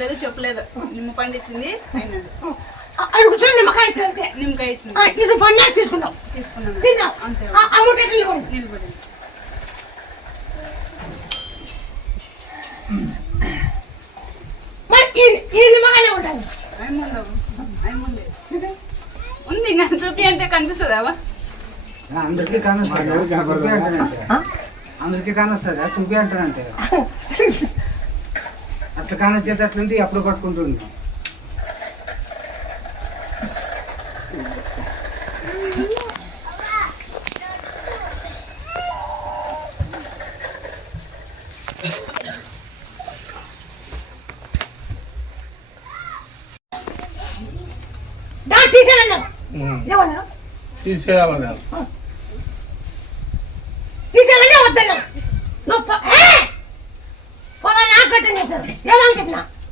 లేదు చెప్పలేదు. నిమ్మ పండు ఇచ్చింది అయినాడు. అడుగుతుంది నిమ్మకాయ నిమ్మకాయ ఇచ్చింది. ఇది పండు తీసుకున్నాం అంతే నిలబడి నిమ్మకాయ ఉంటాయి ఉంది ఇంకా చూపి అంటే కనిపిస్తుందా? అందరికీ కానొస్తుంది, అందరికీ కానొస్తుందా? చూపి అంటానంటే అట్లా కానొచ్చేది అట్లుంటే అప్పుడు పట్టుకుంటుంది. తీసేయాలన్నా తీసేయాలన్నా